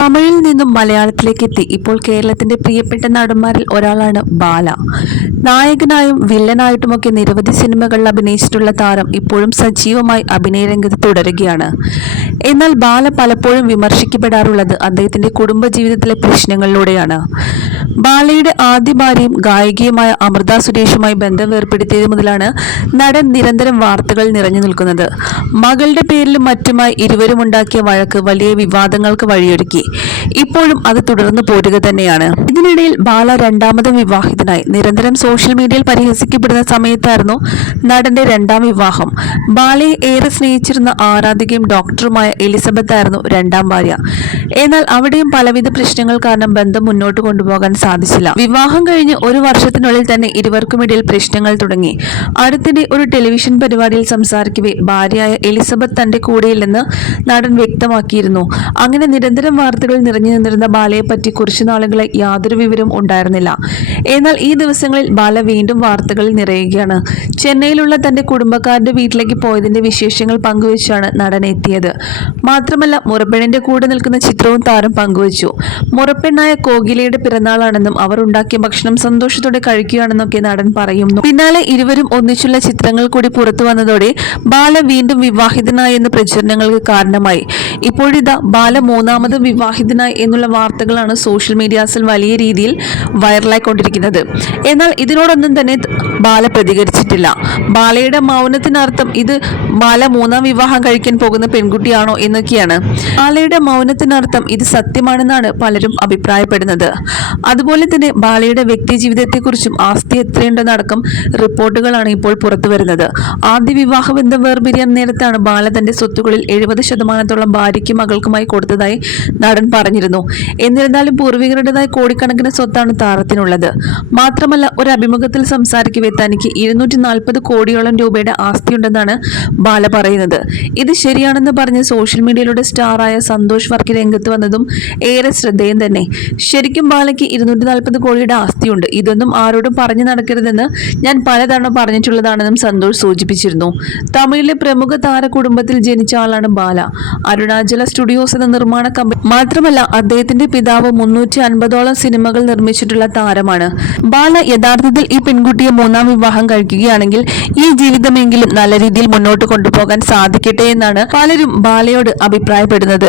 തമിഴിൽ നിന്നും മലയാളത്തിലേക്ക് എത്തി ഇപ്പോൾ കേരളത്തിന്റെ പ്രിയപ്പെട്ട നടന്മാരിൽ ഒരാളാണ് ബാല. നായകനായും വില്ലനായിട്ടുമൊക്കെ നിരവധി സിനിമകളിൽ അഭിനയിച്ചിട്ടുള്ള താരം ഇപ്പോഴും സജീവമായി അഭിനയ രംഗത്ത് തുടരുകയാണ്. എന്നാൽ ബാല പലപ്പോഴും വിമർശിക്കപ്പെടാറുള്ളത് അദ്ദേഹത്തിന്റെ കുടുംബജീവിതത്തിലെ പ്രശ്നങ്ങളിലൂടെയാണ്. ബാലയുടെ ആദ്യ ഭാര്യയും ഗായികയുമായ അമൃത സുരേഷുമായി ബന്ധം വേർപ്പെടുത്തിയത് മുതലാണ് നടൻ നിരന്തരം വാർത്തകൾ നിറഞ്ഞു നിൽക്കുന്നത്. മകളുടെ പേരിലും മറ്റുമായി ഇരുവരും ഉണ്ടാക്കിയ വഴക്ക് വലിയ വിവാദങ്ങൾക്ക് വഴിയൊരുക്കി. ഇപ്പോഴും അത് തുടർന്നു പോരുക തന്നെയാണ്. ഇതിനിടയിൽ ബാല രണ്ടാമതും വിവാഹിതനായി. നിരന്തരം സോഷ്യൽ മീഡിയയിൽ പരിഹസിക്കപ്പെടുന്ന സമയത്തായിരുന്നു നടന്റെ രണ്ടാം വിവാഹം. ബാലയെ ഏറെ സ്നേഹിച്ചിരുന്ന ആരാധികയും ഡോക്ടറുമായ എലിസബത്ത് ആയിരുന്നു രണ്ടാം ഭാര്യ. എന്നാൽ അവിടെയും പലവിധ പ്രശ്നങ്ങൾ കാരണം ബന്ധം മുന്നോട്ട് കൊണ്ടുപോകാൻ സാധിച്ചില്ല. വിവാഹം കഴിഞ്ഞ് ഒരു വർഷത്തിനുള്ളിൽ തന്നെ ഇരുവർക്കുമിടയിൽ പ്രശ്നങ്ങൾ തുടങ്ങി. അടുത്തിടെ ഒരു ടെലിവിഷൻ പരിപാടിയിൽ സംസാരിക്കവേ ഭാര്യയായ എലിസബത്ത് തന്റെ കൂടെയില്ലെന്ന് നടൻ വ്യക്തമാക്കിയിരുന്നു. അങ്ങനെ നിരന്തരം വാർത്തകൾ നിറഞ്ഞു നിന്നിരുന്ന ബാലയെ പറ്റി കുറച്ചു നാളുകളെ യാതൊരു വിവരവും ഉണ്ടായിരുന്നില്ല. എന്നാൽ ഈ ദിവസങ്ങളിൽ ബാല വീണ്ടും വാർത്തകളിൽ നിറയുകയാണ്. ചെന്നൈയിലുള്ള തന്റെ കുടുംബക്കാരുടെ വീട്ടിലേക്ക് പോയതിന്റെ വിശേഷങ്ങൾ പങ്കുവച്ചാണ് നടൻ എത്തിയത്. മാത്രമല്ല മുറപ്പെണ്ണിന്റെ കൂടെ നിൽക്കുന്ന ചിത്രവും താരം പങ്കുവച്ചു. മുറപ്പെണ്ണായ കോകിലയുടെ പിറന്നാളാണെന്നും അവർ ഉണ്ടാക്കിയ ഭക്ഷണം സന്തോഷത്തോടെ കഴിക്കുകയാണെന്നൊക്കെ നടൻ പറയുന്നു. പിന്നാലെ ഇരുവരും ഒന്നിച്ചുള്ള ചിത്രങ്ങൾ കൂടി പുറത്തു വന്നതോടെ ബാല വീണ്ടും വിവാഹിതനായെന്ന പ്രചരണങ്ങൾക്ക് കാരണമായി. ഇപ്പോഴിതാ ബാല മൂന്നാമത് വിവാഹിതനായി എന്നുള്ള വാർത്തകളാണ് സോഷ്യൽ മീഡിയാസിൽ വലിയ രീതിയിൽ വൈറലായിക്കൊണ്ടിരിക്കുന്നത്. എന്നാൽ ഇതിനോടൊന്നും തന്നെ ബാല പ്രതികരിച്ചിട്ടില്ല. ബാലയുടെ മൗനത്തിനർത്ഥം ഇത് ബാല മൂന്നാം വിവാഹം കഴിക്കാൻ പോകുന്ന പെൺകുട്ടിയാണോ എന്നൊക്കെയാണ്. ബാലയുടെ മൗനത്തിനർത്ഥം ഇത് സത്യമാണെന്നാണ് പലരും അഭിപ്രായപ്പെടുന്നത്. അതുപോലെ തന്നെ ബാലയുടെ വ്യക്തി ജീവിതത്തെക്കുറിച്ചും ആസ്തി എത്രയുണ്ടെന്നടക്കം റിപ്പോർട്ടുകളാണ് ഇപ്പോൾ പുറത്തു വരുന്നത് ആദ്യ വിവാഹ ബന്ധം വേർപിരിയാൻ നേരത്താണ് ബാല തന്റെ സ്വത്തുക്കളിൽ എഴുപത് ശതമാനത്തോളം ഭാര്യയ്ക്കും മകൾക്കുമായി കൊടുത്തതായി നടൻ പറഞ്ഞിരുന്നു. എന്നിരുന്നാലും പൂർവികരുടേതായ കോടിക്കണക്കിന് സ്വത്താണ് താരത്തിനുള്ളത്. മാത്രമല്ല ഒരു അഭിമുഖത്തിൽ സംസാരിക്കവെ തനിക്ക് ഇരുന്നൂറ്റി നാൽപ്പത് കോടിയോളം രൂപയുടെ ആസ്തിയുണ്ടെന്നാണ് ബാല പറയുന്നത്. ഇത് ശരിയാണെന്ന് പറഞ്ഞ് സോഷ്യൽ മീഡിയയിലൂടെ സ്റ്റാറായ സന്തോഷ് വർക്കി രംഗത്ത് വന്നതും ഏറെ ശ്രദ്ധേയം തന്നെ. ശരിക്കും ബാലയ്ക്ക് ഇരുന്നൂറ്റി നാൽപ്പത് കോടിയുടെ ആസ്തിയുണ്ട്. ഇതൊന്നും ആരോടും പറഞ്ഞു നടക്കരുതെന്ന് ഞാൻ പലതവണ പറഞ്ഞിട്ടുള്ളതാണെന്നും സന്തോഷ് സൂചിപ്പിച്ചിരുന്നു. തമിഴിലെ പ്രമുഖ താര കുടുംബത്തിൽ ജനിച്ച ആളാണ് ബാല. അരുണാചല സ്റ്റുഡിയോസ് എന്ന നിർമ്മാണ കമ്പനി മാത്രമല്ല അദ്ദേഹത്തിന്റെ പിതാവ് മുന്നൂറ്റി അൻപതോളം സിനിമകൾ നിർമ്മിച്ചിട്ടുള്ള താരമാണ്. ബാല യഥാർത്ഥത്തിൽ ഈ പെൺകുട്ടിയെ മൂന്നാം വിവാഹം കഴിക്കുകയാണെങ്കിൽ ഈ ജീവിതമെങ്കിലും നല്ല രീതിയിൽ മുന്നോട്ട് കൊണ്ടുപോകാൻ സാധിക്കട്ടെ എന്നാണ് പലരും ബാലയോട് അഭിപ്രായപ്പെടുന്നത്.